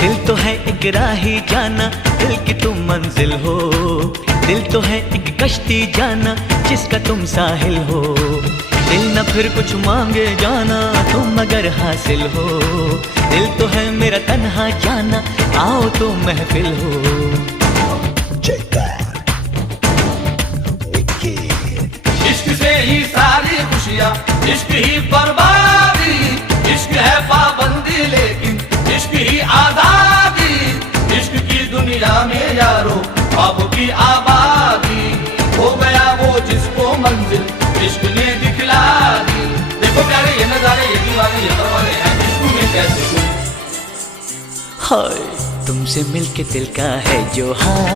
दिल तो है एक राही जाना, दिल की तुम मंजिल हो। दिल तो है एक कश्ती जाना, जिसका तुम साहिल हो। दिल न फिर कुछ मांगे जाना, तुम अगर हासिल हो। दिल तो है मेरा तन्हा जाना, आओ तो महफिल हो। इश्क से ही सारी खुशियाँ, इश्क ही बर्बादी। इश्क है पाबंदी लेकिन इश्क ही आजादी। इश्क की दुनिया में यारो ख्वाब की आबादी। हो गया वो जिसको मंजिल इश्क ने दिखला दी। देखो प्यारे ये नजारे, ये दीवाने, ये परवाने हैं इश्क में कैसे। हाय तुमसे मिलके दिल का है जो हाल।